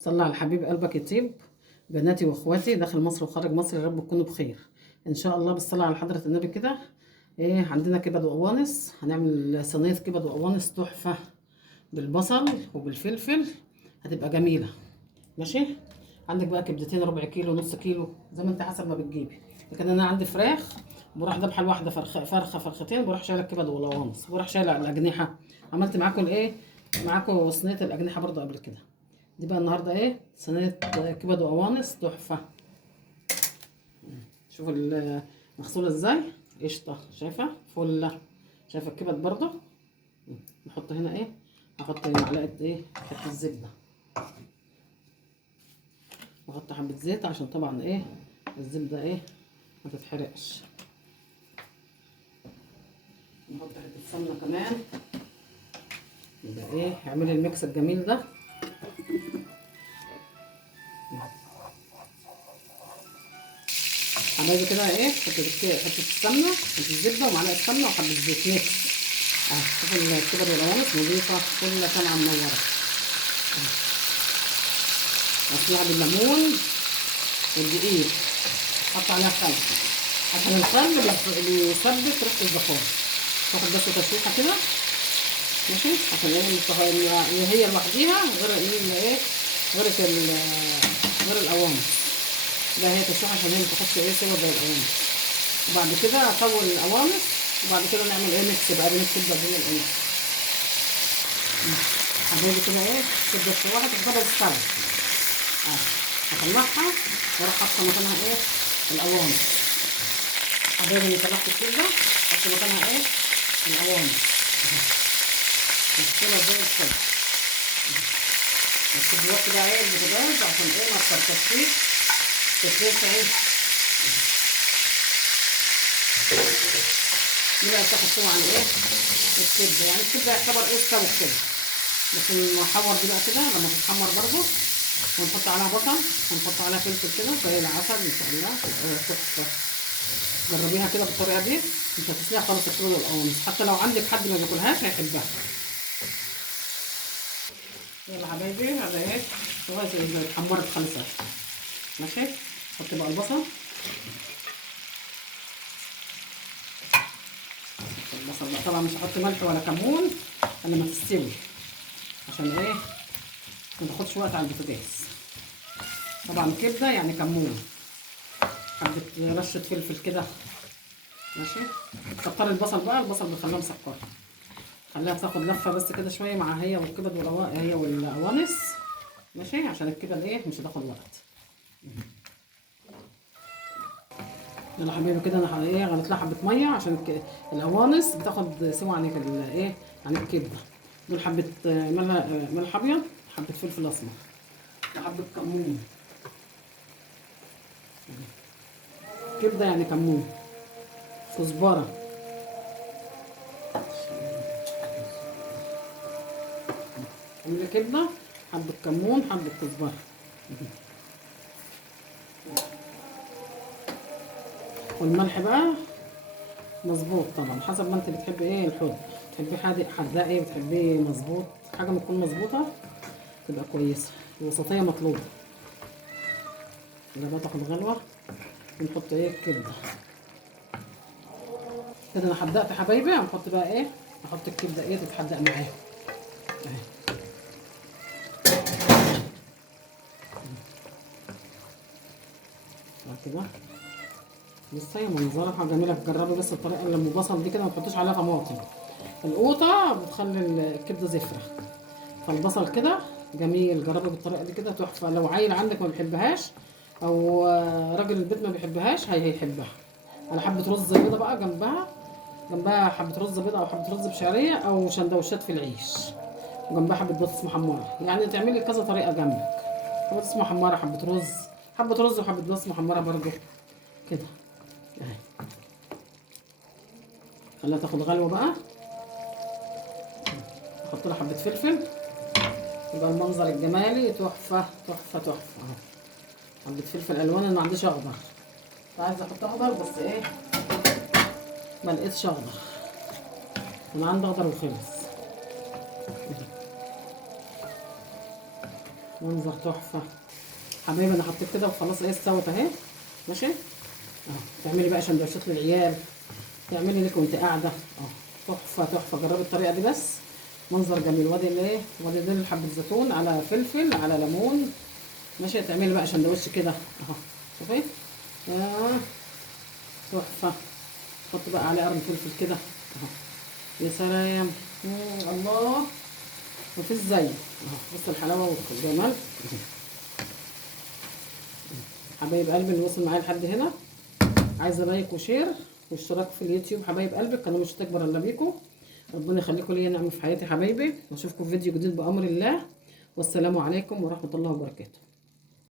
صلى على الحبيب قلبك يطيب. بناتي واخواتي داخل مصر وخارج مصر، يا رب تكونوا بخير ان شاء الله. بالصلاه على حضره النبي كده. عندنا كبد وقوانص، هنعمل صينيه كبد وقوانص تحفه بالبصل وبالفلفل، هتبقى جميله. ماشي. عندك بقى كبدتين ربع كيلو نص كيلو زي ما انت حسب ما بتجيبي، لكن انا عندي فراخ بروح ذبحه الواحده فرخه فرختين، بروح شايله الكبد والقوانص، بروح شايله الاجنحه. عملت معاكم معاكم صينيه الاجنحه برضو قبل كده. دي بقى النهارده صينيه كبد وقوانص تحفه. شوفوا مغسوله ازاي، قشطه، شايفه فله. شايفه الكبد برضو. نحط هنا هحط معلقه حته زبده، واحط حبه زيت عشان طبعا الزبده ما تتحرقش. نحط حته سمنه كمان، يبقى اعملي الميكس الجميل ده. حبايبي كده حته السمنه، حته الزبده ومعلقه سمنه وحبه زيت ميكس. شوفوا الكبد والقوانص نضيفه كلها طالعه منوره. غسلها بالليمون والدقيق، حط عليها خل عشان الخل بيثبت ريحه الزفاره. تاخد بس تشويحه كده، ماشي، عشان هي لوحديها غير غير القوانص. ده هي تشويحه عشان هي ما تاخدش سوا زي القوانص. وبعد كده اطول القوانص، وبعد كده نعمل ميكس بقى بين الكبده وبين القوانص. حبايبي كده تبدا الشواحه تفضل تستوي. هطلعها واروح حاطه مكانها القوانص. حبايبي اللي طلعت الكبده حط مكانها القوانص. مغسوله زي الفل. بس دلوقتي بقى البوتاجاز عشان ما تكركشيش تتلسع. دي بقى بتاخد سوا عن الكبده، يعني الكبده يعتبر استوت كده، بس نحور دي بقى كده لما تتحمر برضو، ونحط عليها بصل ونحط عليها فلفل كده زي العسل ان شاء الله. تحفه. جربيها كده بالطريقه دي، مش هتسليها خالص الكبد والقوانص، حتى لو عندك حد ما بياكلهاش هيحبها. يلا حبايبي، هذا لغايه اذا اتحمرت خالص. ماشي. حط بقى البصل. البصل بقى طبعا مش هحط ملح ولا كمون الا لما تستوي، عشان ما تاخدش وقت على البوتاجاز. طبعا كبده يعني كمون، حبه رشه فلفل كده. ماشي. كتر البصل بقى، البصل بيخليها مسكره، خليها تاخد لفه بس كده شويه مع هي والكبد هي والقوانص. ماشي، عشان الكبد مش هتاخد وقت. يلا حبيبي كده انا غليت لها حبه ميه عشان القوانص بتاخد سوا عن عن الكبده. دول حبه ملح ابيض، حبه فلفل اسمر، وحبه كمون. كبده يعني كمون، كزبره. عامله كبده، حبه كمون، حبه كزبره. والملح بقى مظبوط طبعا حسب ما انت بتحبي الحب. بتحبيه حادق حراق، بتحبيه مظبوط. حاجه ما تكون مظبوطه تبقى كويسه، الوسطيه مطلوبه. يبقى بقى تاخد غلوه ونحط الكبده كده. انا حدقت حبايبي، هنحط بقى احط الكبده تتحدق معايا كده. لسه هي منظرها جميله، تجربي بس الطريقه اللي ام بصل دي كده، ما تحطيش عليها طماطم. القوطه بتخلي الكبده زفره، فالبصل كده جميل. جربي بالطريقه دي كده تحفه. لو عيل عندك ما بيحبهاش او راجل البيت ما بيحبهاش هيحبها. على حبه رز بيضه بقى جنبها حبه رز بيضه او حبه رز بشعريه او سندوتشات في العيش، وجنبها حبه بطاطس محمره. يعني تعملي كذا طريقه جنبك، بطاطس محمره، حبه رز وحبه بطاطس محمره برضو كده. اهي خليها تاخد غلوه بقى. احط لها حبه فلفل، يبقى المنظر الجمالي تحفه تحفه تحفه. اهو حبه فلفل الوان، انا ما عنديش اخضر، كنت عايزه احط اخضر بس ما لقيتش اخضر، انا عندي اخضر وخلص. منظر تحفه حبايبي. انا حطيت كده وخلاص اهي استوت اهي. ماشي اهو. تعملي بقى سندوتشات للعيال، تعملي لك وانت قاعده تحفه تحفه. جربي الطريقه دي بس، منظر جميل. وادي الايه، وادي دول حبه زيتون على فلفل على ليمون. ماشي. تعملي بقى سندوتش كده اهو. شوفي تحفه. حط بقى عليه قرن فلفل كده اهو. يا سلام. الله، مفيش زيه اهو. بص الحلاوه والجمال. حبايب قلبي اللي وصل معايا لحد هنا، عايزه لايك وشير واشتراك في اليوتيوب. حبايب قلبي القناه مش هتكبر الا بيكم. ربنا يخليكم ليا نعمه في حياتي حبايبي. واشوفكم في فيديو جديد بامر الله. والسلام عليكم ورحمه الله وبركاته.